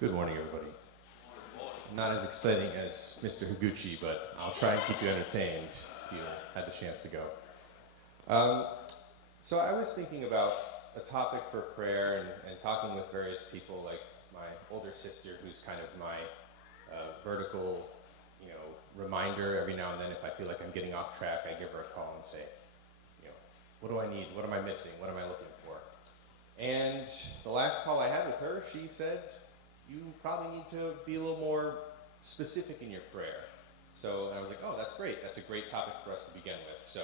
Good morning, everybody. Not as exciting as Mr. Higuchi, but I'll try and keep you entertained if you had the chance to go. Um, so I was thinking about a topic for prayer and talking with various people, like my older sister, who's kind of my vertical, reminder every now and then. If I feel like I'm getting off track, I give her a call and say, what do I need? What am I missing? What am I looking for? And the last call I had with her, she said, you probably need to be a little more specific in your prayer. So I was like, oh, that's great. That's a great topic for us to begin with. So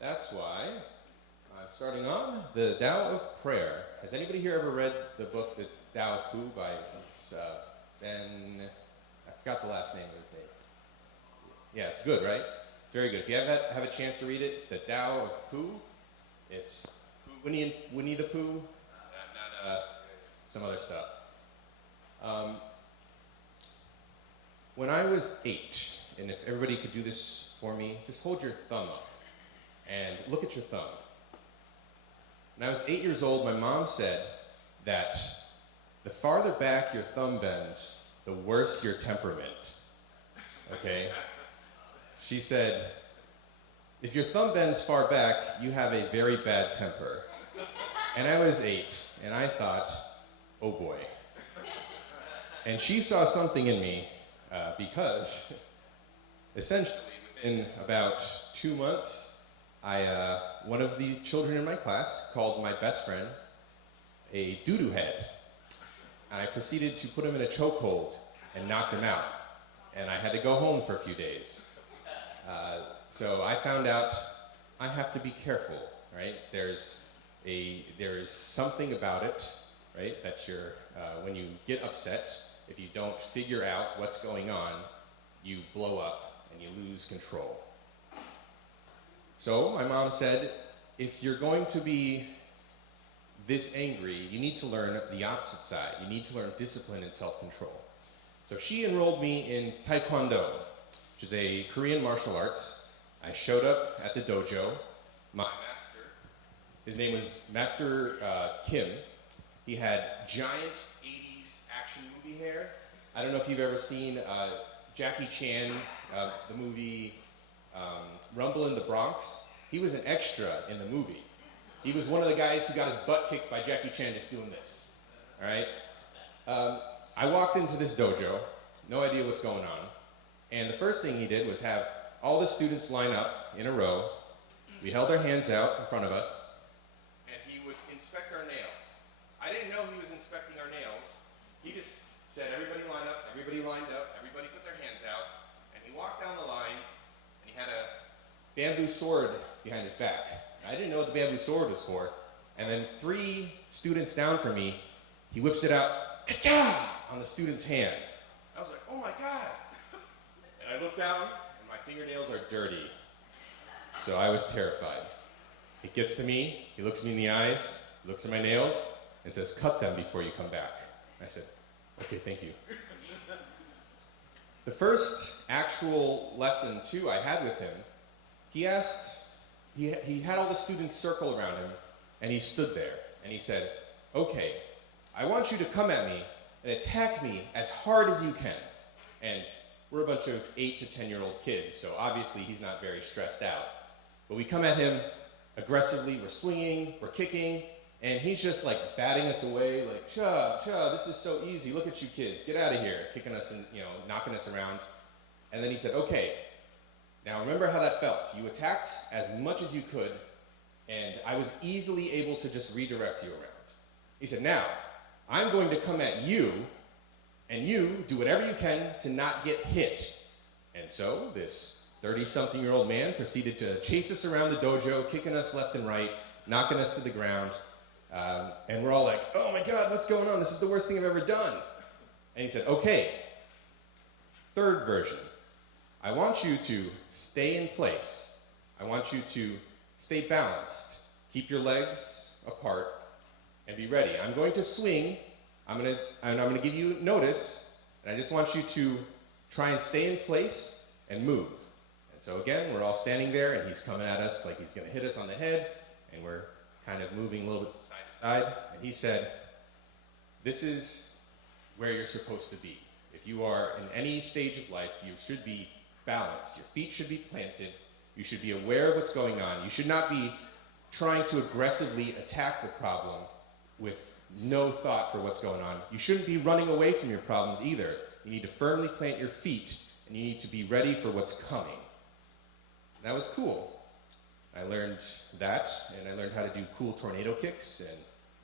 that's why I'm starting on the Tao of Prayer. Has anybody here ever read the book, The Tao of Pu by Ben, I forgot the last name of his name. Yeah, it's good, right? It's very good. If you have a chance to read it, it's The Tao of Pu. It's Winnie the Pooh, not some other stuff. When I was 8, and if everybody could do this for me, just hold your thumb up and look at your thumb. When I was 8 years old, my mom said that the farther back your thumb bends, the worse your temperament. Okay? She said, if your thumb bends far back, you have a very bad temper. And I was 8, and I thought, oh boy. And she saw something in me because essentially within about 2 months, one of the children in my class called my best friend a doo-doo head. And I proceeded to put him in a chokehold and knocked him out. And I had to go home for a few days. So I found out I have to be careful, right? There is something about it, right? That when you get upset, if you don't figure out what's going on, you blow up and you lose control. So my mom said, if you're going to be this angry, you need to learn the opposite side. You need to learn discipline and self-control. So she enrolled me in Taekwondo, which is a Korean martial arts. I showed up at the dojo. My master, his name was Master Kim. He had giant 80s action movie hair. I don't know if you've ever seen Jackie Chan, the movie Rumble in the Bronx. He was an extra in the movie. He was one of the guys who got his butt kicked by Jackie Chan just doing this. All right? I walked into this dojo, no idea what's going on. And the first thing he did was have all the students line up in a row. We held our hands out in front of us, and he would inspect our nails. I didn't know he was inspecting our nails. He just said, everybody line up, everybody lined up, everybody put their hands out, and he walked down the line, and he had a bamboo sword behind his back. I didn't know what the bamboo sword was for, and then 3 students down from me, he whips it out, ka-cha, on the student's hands. I was like, oh my God. And I looked down, and my fingernails are dirty. So I was terrified. He gets to me, he looks me in the eyes, looks at my nails, and says, cut them before you come back. I said, okay, thank you. The first actual lesson, too, I had with him, he had all the students circle around him, and he stood there, and he said, okay, I want you to come at me and attack me as hard as you can. And we're a bunch of 8 to 10-year-old kids, so obviously he's not very stressed out. But we come at him aggressively, we're swinging, we're kicking, and he's just like batting us away, like, this is so easy, look at you kids, get out of here, kicking us and, knocking us around. And then he said, okay, now remember how that felt. You attacked as much as you could, and I was easily able to just redirect you around. He said, now, I'm going to come at you, and you do whatever you can to not get hit. And so this 30-something-year-old man proceeded to chase us around the dojo, kicking us left and right, knocking us to the ground. And we're all like, oh my God, what's going on? This is the worst thing I've ever done. And he said, okay, third version. I want you to stay in place. I want you to stay balanced. Keep your legs apart and be ready. I'm going to swing. I'm going to give you notice, and I just want you to try and stay in place and move. And so again, we're all standing there, and he's coming at us like he's going to hit us on the head, and we're kind of moving a little bit side to side. And he said, this is where you're supposed to be. If you are in any stage of life, you should be balanced. Your feet should be planted. You should be aware of what's going on. You should not be trying to aggressively attack the problem with no thought for what's going on. You shouldn't be running away from your problems either. You need to firmly plant your feet, and you need to be ready for what's coming. And that was cool. I learned that, and I learned how to do cool tornado kicks, and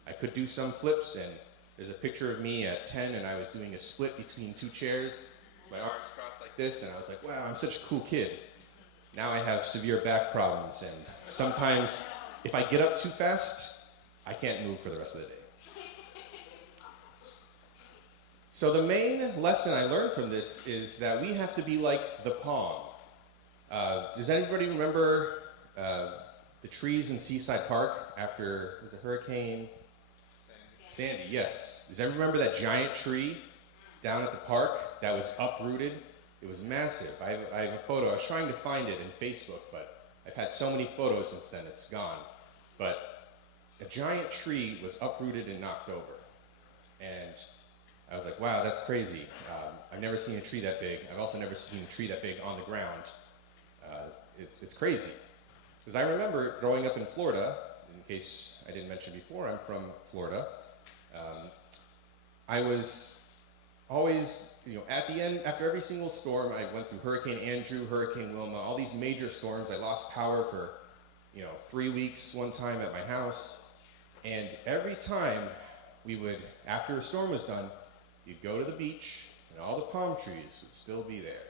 I could do some flips, and there's a picture of me at 10, and I was doing a split between two chairs, my arms crossed like this, and I was like, wow, I'm such a cool kid. Now I have severe back problems, and sometimes if I get up too fast, I can't move for the rest of the day. So the main lesson I learned from this is that we have to be like the palm. Does anybody remember the trees in Seaside Park after, was it Hurricane Sandy? Yes. Does anyone remember that giant tree down at the park that was uprooted? It was massive. I have a photo. I was trying to find it in Facebook, but I've had so many photos since then, it's gone. But a giant tree was uprooted and knocked over. And I was like, wow, that's crazy. I've never seen a tree that big. I've also never seen a tree that big on the ground. It's crazy. Because I remember growing up in Florida, in case I didn't mention before, I'm from Florida. I was always, at the end, after every single storm, I went through Hurricane Andrew, Hurricane Wilma, all these major storms. I lost power for, 3 weeks one time at my house. And every time we would, after a storm was done, you'd go to the beach, and all the palm trees would still be there.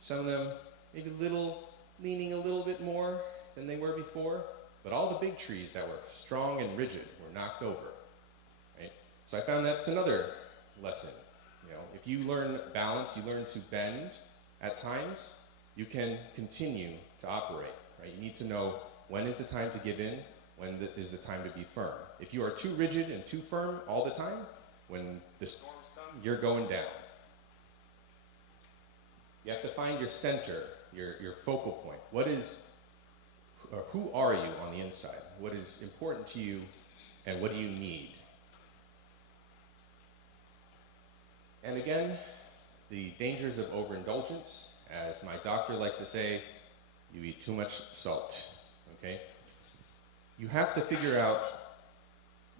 Some of them maybe leaning a little bit more than they were before, but all the big trees that were strong and rigid were knocked over. Right? So I found that's another lesson. If you learn balance, you learn to bend at times, you can continue to operate. Right? You need to know when is the time to give in, when is the time to be firm. If you are too rigid and too firm all the time, when the storms come, you're going down. You have to find your center, your focal point. Who are you on the inside? What is important to you, and what do you need? And again, the dangers of overindulgence. As my doctor likes to say, you eat too much salt, okay? You have to figure out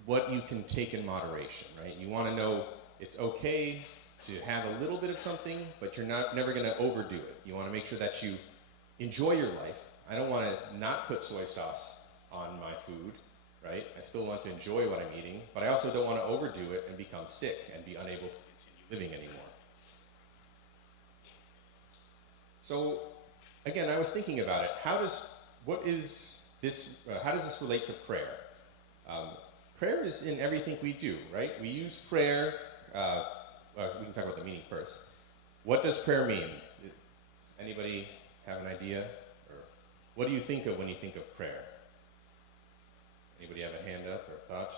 what you can take in moderation, right? You want to know it's okay to have a little bit of something, but you're never going to overdo it. You want to make sure that you enjoy your life. I don't want to not put soy sauce on my food, right? I still want to enjoy what I'm eating, but I also don't want to overdo it and become sick and be unable to continue living anymore. So, again, I was thinking about it. How does this relate to prayer? Prayer is in everything we do, right? We use prayer. We can talk about the meaning first. What does prayer mean? Does anybody have an idea? Or what do you think of when you think of prayer? Anybody have a hand up or a thought?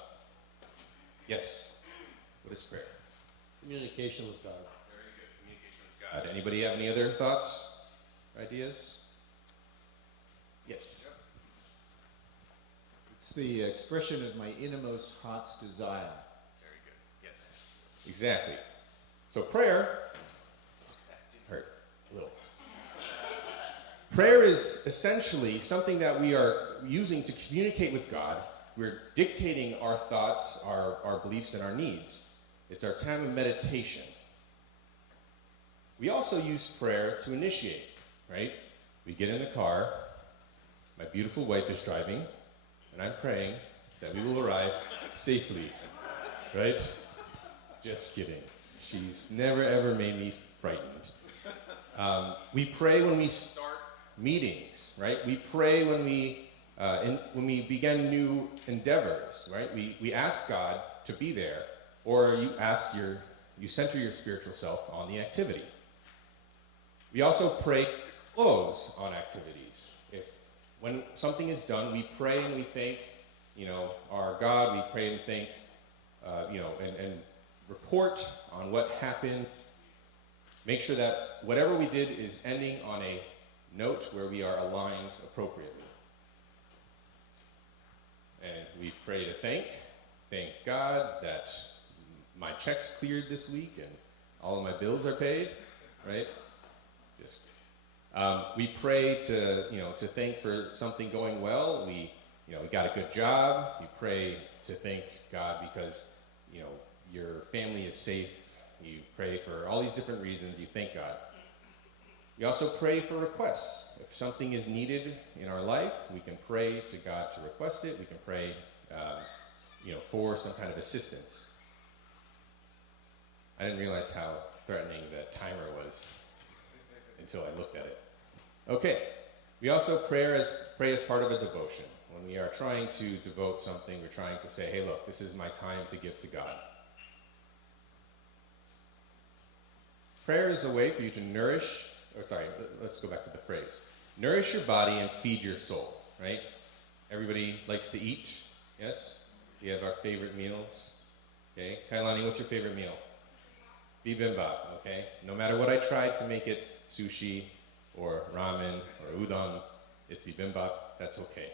Yes. What is prayer? Communication with God. Very good. Communication with God. Anybody have any other thoughts, ideas? Yes. It's the expression of my innermost heart's desire. Very good. Yes. Exactly. So prayer, that didn't hurt a little. Prayer is essentially something that we are using to communicate with God. We're dictating our thoughts, our beliefs, and our needs. It's our time of meditation. We also use prayer to initiate, right? We get in the car, my beautiful wife is driving, and I'm praying that we will arrive safely, right? Just kidding. She's never ever made me frightened. We pray when we start meetings, right? We pray when we begin new endeavors, right? We ask God to be there, or you center your spiritual self on the activity. We also pray to close on activities. When something is done, we pray and we thank, our God. We pray and thank, and report on what happened. Make sure that whatever we did is ending on a note where we are aligned appropriately. And we pray to thank God that my check's cleared this week and all of my bills are paid, right? Just we pray to thank for something going well. We got a good job. You pray to thank God because your family is safe. You pray for all these different reasons. You thank God. We also pray for requests. If something is needed in our life, we can pray to God to request it. We can pray, for some kind of assistance. I didn't realize how threatening that timer was until I looked at it. Okay. We also pray as part of a devotion. When we are trying to devote something, we're trying to say, hey, look, this is my time to give to God. Prayer is a way for you to let's go back to the phrase. Nourish your body and feed your soul, right? Everybody likes to eat, yes? We have our favorite meals, okay? Kailani, what's your favorite meal? Bibimbap, okay? No matter what I tried to make it sushi or ramen or udon, it's bibimbap, that's okay,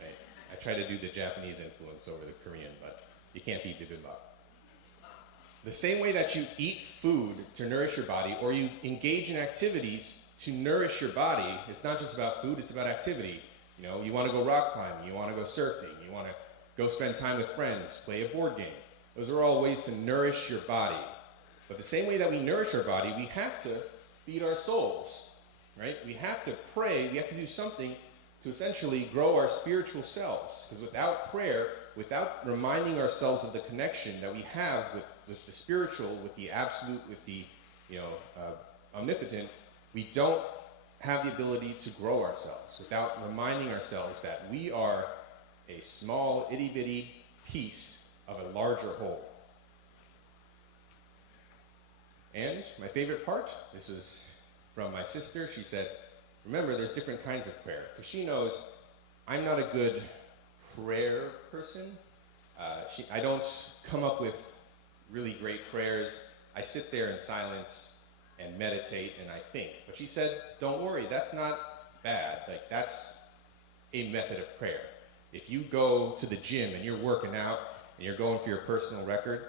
right? I try to do the Japanese influence over the Korean, but you can't beat bibimbap. The same way that you eat food to nourish your body or you engage in activities to nourish your body, it's not just about food, it's about activity. You want to go rock climbing, you want to go surfing, you want to go spend time with friends, play a board game. Those are all ways to nourish your body. But the same way that we nourish our body, we have to feed our souls, right? We have to pray, we have to do something to essentially grow our spiritual selves. Because without prayer, without reminding ourselves of the connection that we have with the spiritual, with the absolute, with the omnipotent, we don't have the ability to grow ourselves without reminding ourselves that we are a small, itty-bitty piece of a larger whole. And my favorite part, this is from my sister, she said, remember, there's different kinds of prayer. Because she knows I'm not a good prayer person. I don't come up with really great prayers. I sit there in silence and meditate and I think. But she said, don't worry, that's not bad. Like, that's a method of prayer. If you go to the gym and you're working out and you're going for your personal record,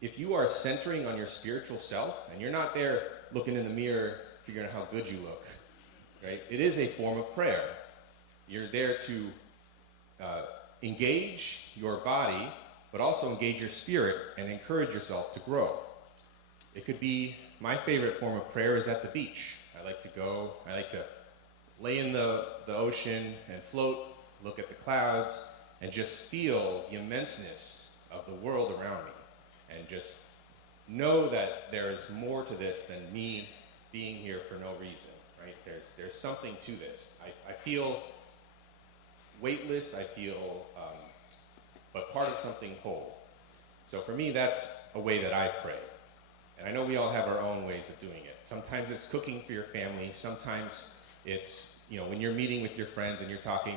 if you are centering on your spiritual self and you're not there looking in the mirror figuring out how good you look, right? It is a form of prayer. You're there to engage your body, but also engage your spirit and encourage yourself to grow. It could be, my favorite form of prayer is at the beach. I like to lay in the ocean and float, look at the clouds, and just feel the immenseness of the world around me. And just know that there is more to this than me being here for no reason, right? There's something to this. I feel weightless, I feel but part of something whole. So for me, that's a way that I pray. And I know we all have our own ways of doing it. Sometimes it's cooking for your family. Sometimes it's, when you're meeting with your friends and you're talking,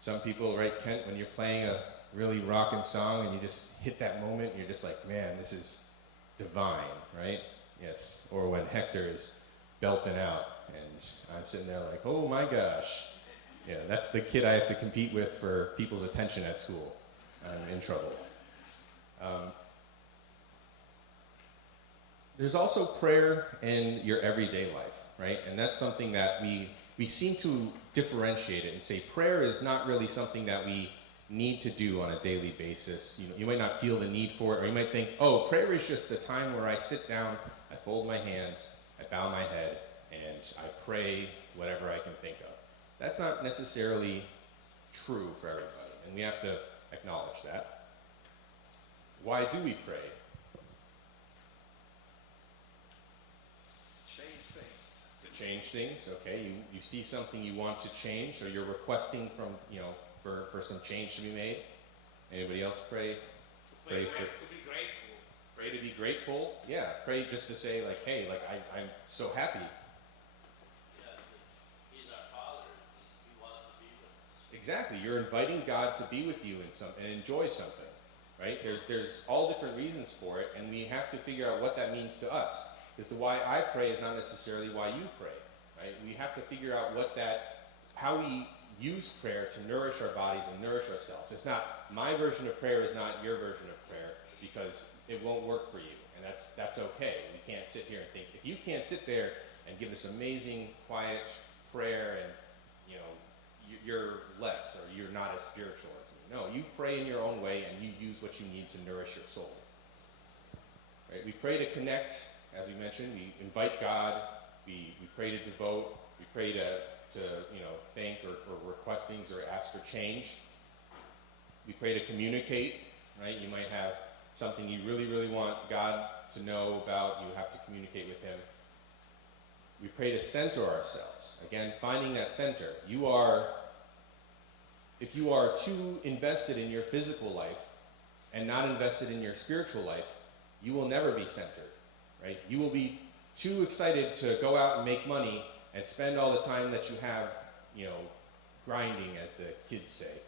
some people, right, Kent, when you're playing a really rockin' song and you just hit that moment and you're just like, man, this is divine, right? Yes. Or when Hector is belting out and I'm sitting there like, oh my gosh. Yeah, that's the kid I have to compete with for people's attention at school. I'm in trouble. There's also prayer in your everyday life, right? And that's something that we seem to differentiate it and say prayer is not really something that we need to do on a daily basis. You might not feel the need for it, or you might think, oh, prayer is just the time where I sit down, I fold my hands, I bow my head, and I pray whatever I can think of. That's not necessarily true for everybody, and we have to acknowledge that. Why do we pray? Change things, okay? You see something you want to change, so you're requesting from, for some change to be made. Anybody else pray? Pray to be grateful. Pray to be grateful? Yeah, pray just to say, like, hey, like, I'm so happy. Yeah, he's our Father. He wants to be with us. Exactly. You're inviting God to be with you and enjoy something, right? There's all different reasons for it, and we have to figure out what that means to us. Because the why I pray is not necessarily why you pray, right? We have to figure out how we use prayer to nourish our bodies and nourish ourselves. It's not, my version of prayer is not your version of prayer. because it won't work for you, and that's okay. We can't sit here and think, if you can't sit there and give this amazing, quiet prayer and, you're less, or you're not as spiritual as me. No, you pray in your own way, and you use what you need to nourish your soul. Right? We pray to connect, as we mentioned. We invite God. We pray to devote. We pray to thank or request things or ask for change. We pray to communicate. Right? You might have something you really, really want God to know about. You have to communicate with Him. We pray to center ourselves. Again, finding that center. If you are too invested in your physical life and not invested in your spiritual life, you will never be centered, right? You will be too excited to go out and make money and spend all the time that you have, grinding, as the kids say.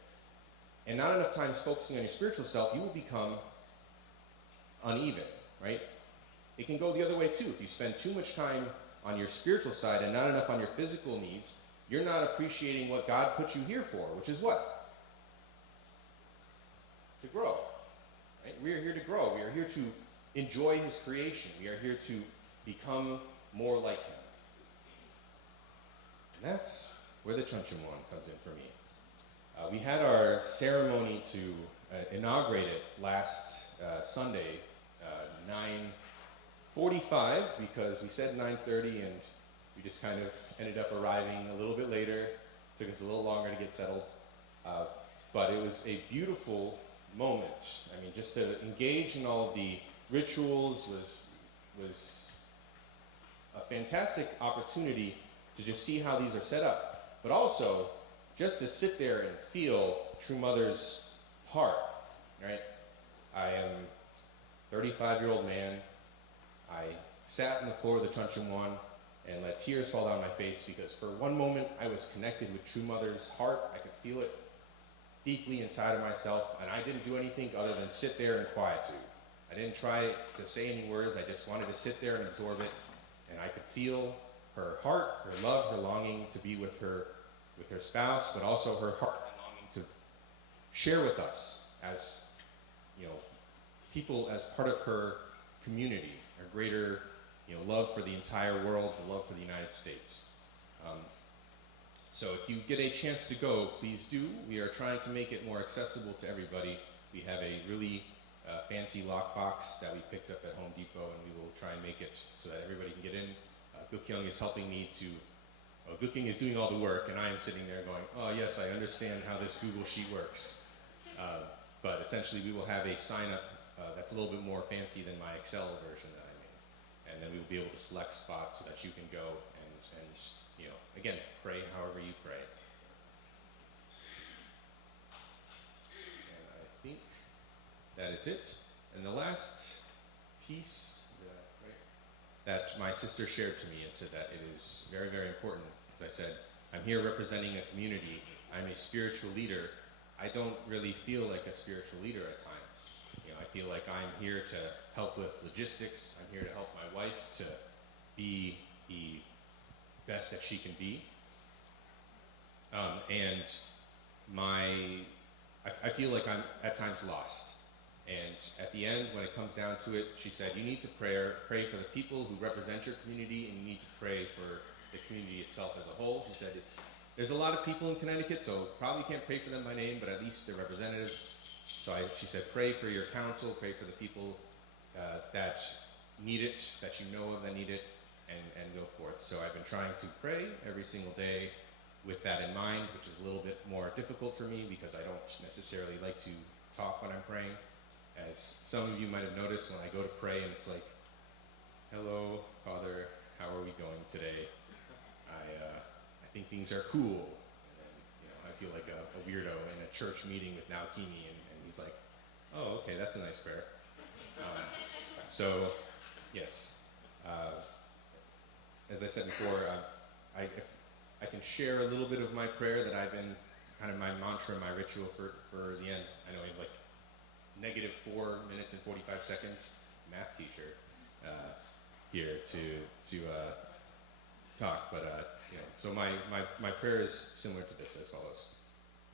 And not enough time focusing on your spiritual self, you will become uneven, right? It can go the other way too. If you spend too much time on your spiritual side and not enough on your physical needs, you're not appreciating what God put you here for, which is what? To grow. Right? We are here to grow. We are here to enjoy His creation. We are here to become more like Him. And that's where the Chuncheon-wan comes in for me. We had our ceremony to inaugurate it last Sunday, 9:45, because we said 9:30 and we just kind of ended up arriving a little bit later. Took us a little longer to get settled. But it was a beautiful moment. I mean, just to engage in all of the rituals was a fantastic opportunity to just see how these are set up. But also, just to sit there and feel True Mother's heart, right? I am a 35-year-old man. I sat on the floor of the Chuncheon-wan and let tears fall down my face because for one moment I was connected with True Mother's heart. I could feel it deeply inside of myself, and I didn't do anything other than sit there in quietude. I didn't try to say any words. I just wanted to sit there and absorb it, and I could feel her heart, her love, her longing to be with her spouse, but also her heart and longing to share with us as, people, as part of her community, her greater, love for the entire world, the love for the United States. So if you get a chance to go, please do. We are trying to make it more accessible to everybody. We have a really fancy lockbox that we picked up at Home Depot, and we will try and make it so that everybody can get in. Gukkyung is helping me to, Gukkyung is doing all the work, and I am sitting there going, oh yes, I understand how this Google Sheet works. But essentially we will have a sign-up that's a little bit more fancy than my Excel version that I made. And then we will be able to select spots so that you can go and again, pray however you pray. And I think that is it. And the last piece that my sister shared to me and said that it is very, very important, as I said, I'm here representing a community. I'm a spiritual leader. I don't really feel like a spiritual leader at times. I feel like I'm here to help with logistics. I'm here to help my wife to be the best that she can be. I feel like I'm at times lost. And at the end, when it comes down to it, she said, you need to pray for the people who represent your community, and you need to pray for the community itself as a whole. She said, there's a lot of people in Connecticut, so probably can't pray for them by name, but at least they're representatives. So she said, pray for your council, pray for the people that need it, that you know of that need it, and go forth. So I've been trying to pray every single day with that in mind, which is a little bit more difficult for me because I don't necessarily like to talk when I'm praying. As some of you might have noticed, when I go to pray and it's like, hello, Father, how are we going today? I think things are cool. And then, I feel like a weirdo in a church meeting with Naokimi, and he's like, oh, okay, that's a nice prayer. So, yes. As I said before, I can share a little bit of my prayer that I've been kind of my mantra, my ritual for the end. I know we have like -4 minutes and 45 seconds, math teacher here to talk, but so my prayer is similar to this as follows.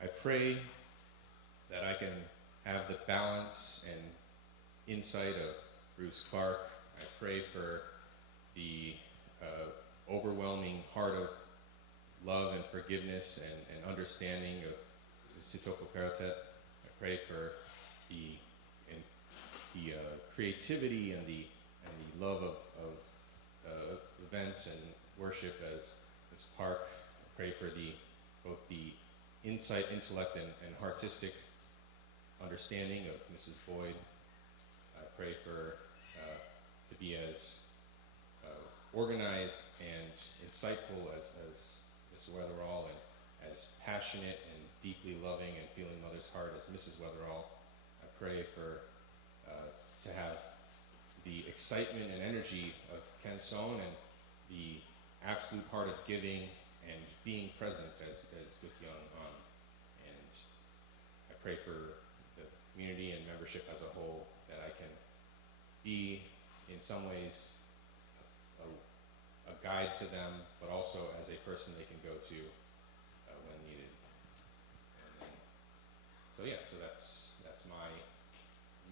I pray that I can have the balance and insight of Bruce Clark. I pray for the overwhelming heart of love and forgiveness and understanding of Sitoko Karatet. I pray for the creativity and the love of events and worship as Park. I pray for both the insight, intellect, and artistic understanding of Mrs. Boyd. I pray for to be as organized and insightful as Mr. Weatherall, and as passionate and deeply loving and feeling mother's heart as Mrs. Weatherall. I pray for to have the excitement and energy of Canson and the absolute heart of giving and being present as with Young On. And I pray for the community and membership as a whole, that I can be in some ways a guide to them, but also as a person they can go to when needed. And so that's my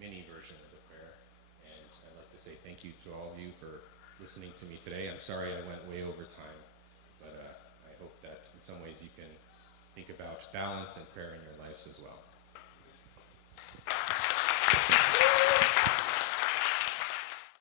mini version of the prayer. And I'd like to say thank you to all of you for listening to me today. I'm sorry I went way over time, but I hope that in some ways you can think about balance and prayer in your lives as well.